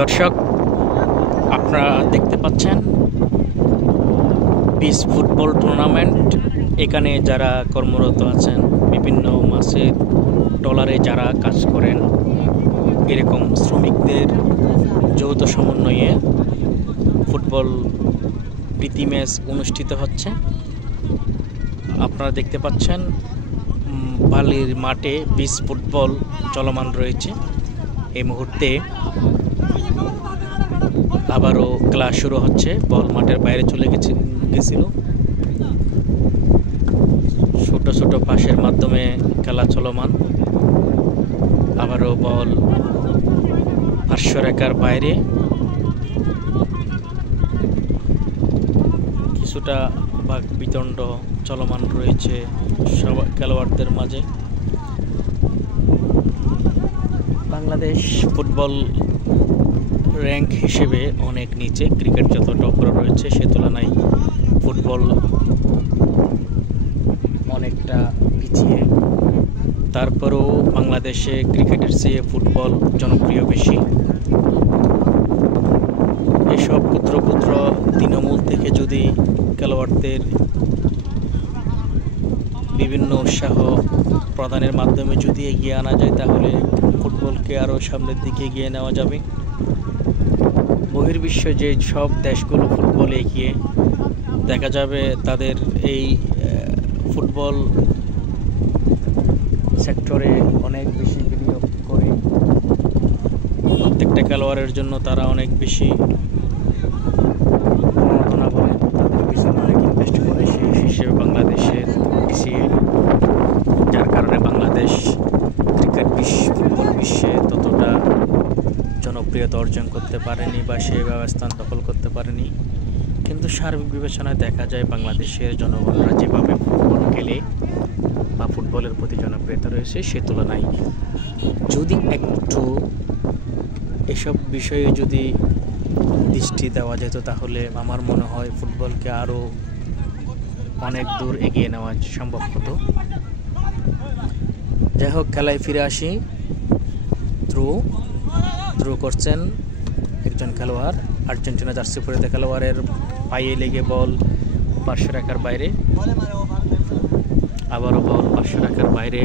দর্শক, আপনারা দেখতে পাচ্ছেন বিচ ফুটবল টুর্নামেন্ট। এখানে যারা কর্মরত আছেন, বিভিন্ন মাছের ট্রলারে যারা কাজ করেন, এরকম শ্রমিকদের যৌথ সমন্বয়ে ফুটবল প্রীতি ম্যাচ অনুষ্ঠিত হচ্ছে। আপনারা দেখতে পাচ্ছেন বালির মাঠে বিচ ফুটবল চলমান রয়েছে। এই মুহূর্তে আবারও খেলা শুরু হচ্ছে। বল মাঠের বাইরে চলে গেছিল। ছোট ছোট পাসের মাধ্যমে খেলা চলমান। আবারও বল পার্শ্বরেখার বাইরে, কিছুটা বাক বিতণ্ড চলমান রয়েছে খেলোয়াড়দের মাঝে। বাংলাদেশ ফুটবল র্যাঙ্ক হিসেবে অনেক নিচে, ক্রিকেট যত টপরে রয়েছে সে তুলনায় ফুটবল অনেকটা পিছিয়ে। তারপরেও বাংলাদেশে ক্রিকেটের চেয়ে ফুটবল জনপ্রিয় বেশি। এসব ক্ষুদ্র ক্ষুদ্র তৃণমূল থেকে যদি খেলোয়াড়দের বিভিন্ন উৎসাহ প্রদানের মাধ্যমে যদি এগিয়ে আনা যায়, তাহলে ফুটবলকে আরও সামনের দিকে এগিয়ে নেওয়া যাবে। বহির্বিশ্বে যে সব দেশগুলো ফুটবলে এগিয়ে, দেখা যাবে তাদের এই ফুটবল সেক্টরে অনেক বেশি বিনিয়োগ করে। প্রত্যেকটা খেলোয়াড়ের জন্য তারা অনেক বেশি প্রণোদনা বলে তাদের পিছনে অনেক ইনভেস্ট করে। সেই হিসেবে বাংলাদেশের পিছিয়ে, যার কারণে বাংলাদেশ ক্রিকেট ফুটবল বিশ্বে ততটা জনপ্রিয়তা অর্জন করতে পারেনি বা সেই ব্যবস্থান দখল করতে পারেনি। কিন্তু সার্বিক বিবেচনায় দেখা যায় বাংলাদেশের জনগণরা যেভাবে ফুটবল খেলে বা ফুটবলের প্রতি জনপ্রিয়তা রয়েছে, সে তুলনায় যদি একটু এসব বিষয়ে যদি দৃষ্টি দেওয়া যেত, তাহলে আমার মনে হয় ফুটবলকে আরও অনেক দূর এগিয়ে নেওয়া সম্ভব হতো। যাই হোক, খেলায় ফিরে আসি। থ্রো করছেন একজন খেলোয়াড়, আর্জেন্টিনা জার্সি পরিহিত খেলোয়াড়ের পায়ে লেগে বল পার্শ্বরেখার বাইরে। আবারও বল পার্শ্বরেখার বাইরে